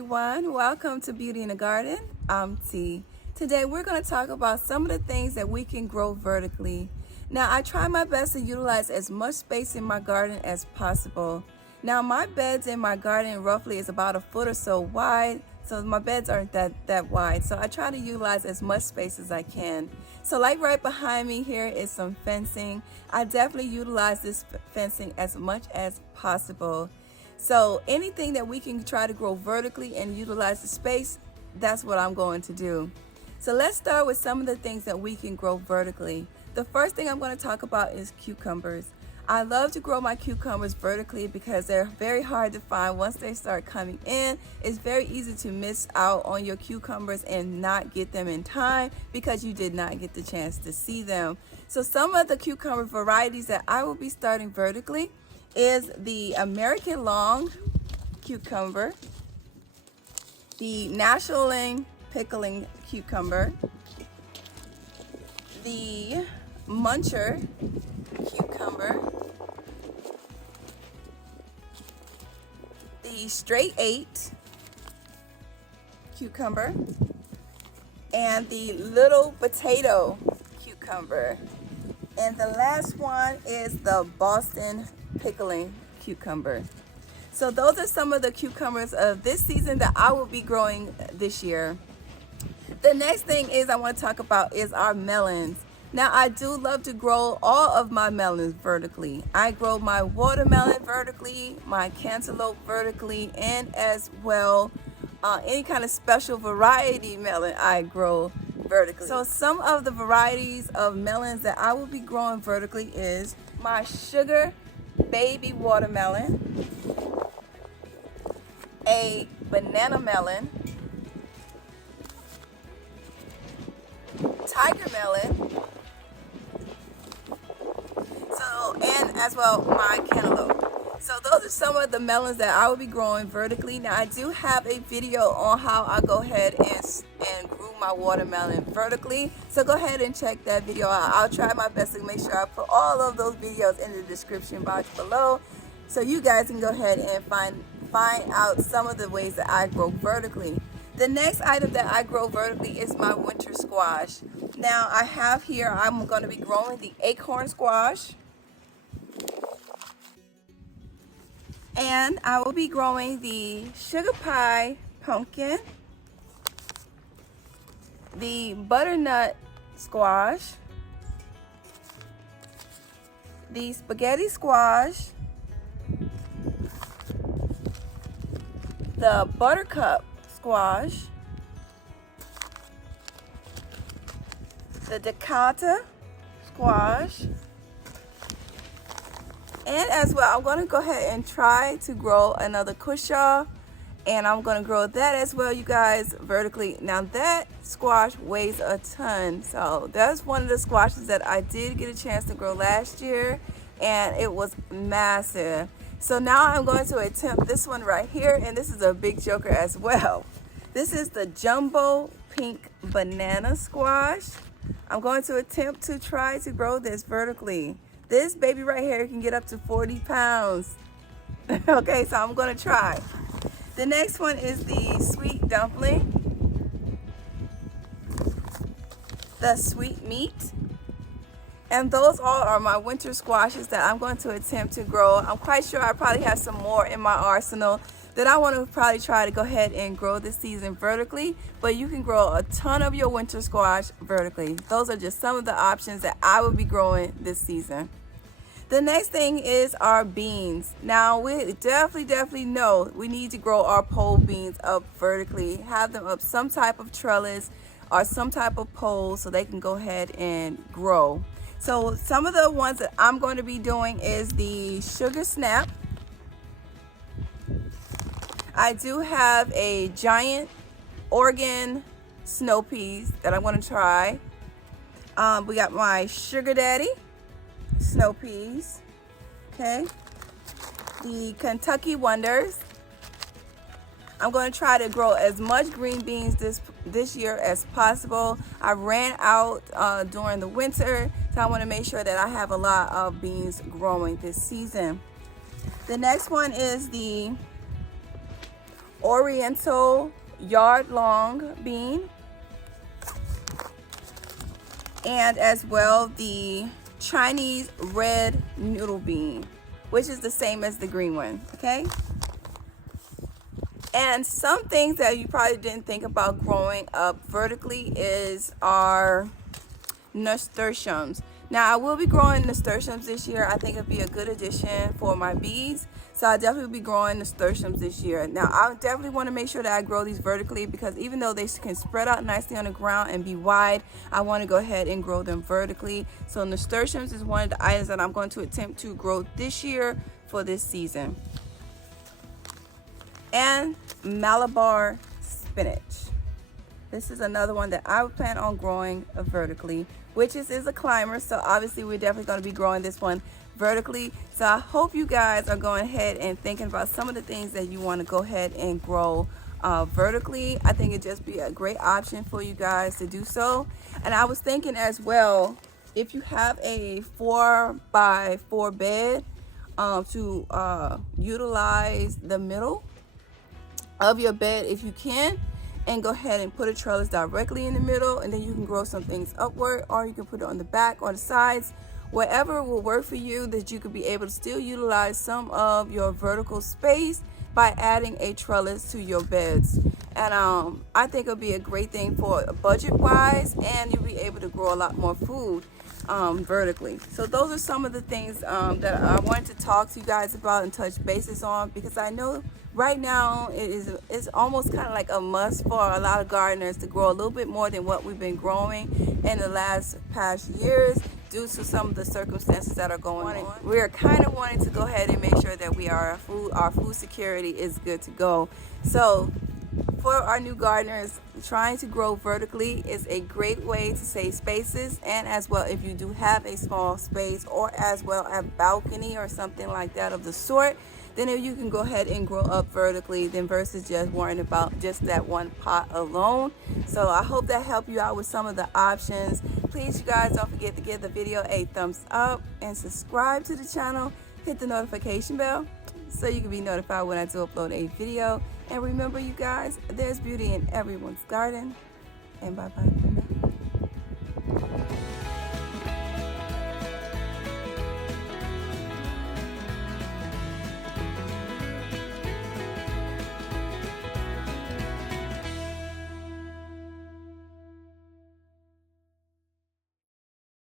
everyone. Welcome to Beauty in the Garden. I'm T. Today we're going to talk about some of the things that we can grow vertically. Now, I try my best to utilize as much space in my garden as possible. Now, my beds in my garden roughly is about a foot or so wide, so my beds aren't that wide. So I try to utilize as much space as I can. So like right behind me here is some fencing. I definitely utilize this fencing as much as possible. So anything that we can try to grow vertically and utilize the space, that's what I'm going to do. So let's start with some of the things that we can grow vertically. The first thing I'm going to talk about is cucumbers. I love to grow my cucumbers vertically because they're very hard to find. Once they start coming in, it's very easy to miss out on your cucumbers and not get them in time because you did not get the chance to see them. So some of the cucumber varieties that I will be starting vertically is the American long cucumber, the Nasturtiums pickling cucumber, the muncher cucumber, the straight 8 cucumber, and the little potato cucumber. And the last one is the Boston pickling cucumber. So those are some of the cucumbers of this season that I will be growing this year. The next thing I want to talk about is our melons. Now, I do love to grow all of my melons vertically. I grow my watermelon vertically, my cantaloupe vertically, and as well any kind of special variety melon I grow vertically. So some of the varieties of melons that I will be growing vertically is my sugar baby watermelon, a banana melon, tiger melon, and as well my cantaloupe. So those are some of the melons that I will be growing vertically. Now I do have a video on how I go ahead and grew my watermelon vertically. So go ahead and check that video out. I'll try my best to make sure I put all of those videos in the description box below, so you guys can go ahead and find out some of the ways that I grow vertically. The next item that I grow vertically is my winter squash. Now I have here, I'm going to be growing the acorn squash. And I will be growing the sugar pie pumpkin, the butternut squash, the spaghetti squash, the buttercup squash, the decotta squash, and as well I'm going to go ahead and try to grow another cushaw, and I'm going to grow that as well, you guys, vertically. Now that squash weighs a ton, so that's one of the squashes that I did get a chance to grow last year, and it was massive. So now I'm going to attempt this one right here, and this is a big joker as well. This is the jumbo pink banana squash. I'm going to attempt to try to grow this vertically. This baby right here can get up to 40 pounds. Okay, so I'm going to try. The next one is the sweet dumpling, the sweet meat, and those all are my winter squashes that I'm going to attempt to grow. I'm quite sure I probably have some more in my arsenal that I want to probably try to go ahead and grow this season vertically, but you can grow a ton of your winter squash vertically. Those are just some of the options that I will be growing this season. The next thing is our beans. Now we definitely know we need to grow our pole beans up vertically, have them up some type of trellis or some type of pole so they can go ahead and grow. So some of the ones that I'm going to be doing is the sugar snap. I do have a giant Oregon snow peas that I'm going to try. We got my sugar daddy snow peas, okay, the Kentucky Wonders. I'm going to try to grow as much green beans this year as possible. I ran out during the winter, so I want to make sure that I have a lot of beans growing this season. The next one is the Oriental yard-long bean, and as well the Chinese red noodle bean, which is the same as the green one, okay? And some things that you probably didn't think about growing up vertically is our nasturtiums. Now I will be growing nasturtiums this year. I think it'd be a good addition for my bees. So I definitely will be growing nasturtiums this year. Now I definitely want to make sure that I grow these vertically, because even though they can spread out nicely on the ground and be wide, I want to go ahead and grow them vertically. So nasturtiums is one of the items that I'm going to attempt to grow this year for this season. And Malabar spinach. This is another one that I would plan on growing vertically, which is a climber. So obviously we're definitely going to be growing this one vertically. So I hope you guys are going ahead and thinking about some of the things that you want to go ahead and grow vertically. I think it'd just be a great option for you guys to do so. And I was thinking as well, if you have a 4x4 bed, to utilize the middle of your bed if you can, and go ahead and put a trellis directly in the middle, and then you can grow some things upward, or you can put it on the back or the sides, whatever will work for you, that you could be able to still utilize some of your vertical space by adding a trellis to your beds. And I think it'll be a great thing for budget wise, and you'll be able to grow a lot more food vertically. So those are some of the things that I wanted to talk to you guys about and touch bases on, because I know right now it's almost kind of like a must for a lot of gardeners to grow a little bit more than what we've been growing in the past years, due to some of the circumstances that are going on. We're kind of wanting to go ahead and make sure that our food security is good to go. So for our new gardeners, trying to grow vertically is a great way to save spaces, and as well, if you do have a small space or as well a balcony or something like that of the sort, then if you can go ahead and grow up vertically, then versus just worrying about just that one pot alone. So I hope that helped you out with some of the options. Please, you guys, don't forget to give the video a thumbs up and subscribe to the channel. Hit the notification bell so you can be notified when I do upload a video. And remember, you guys, there's beauty in everyone's garden. And bye-bye.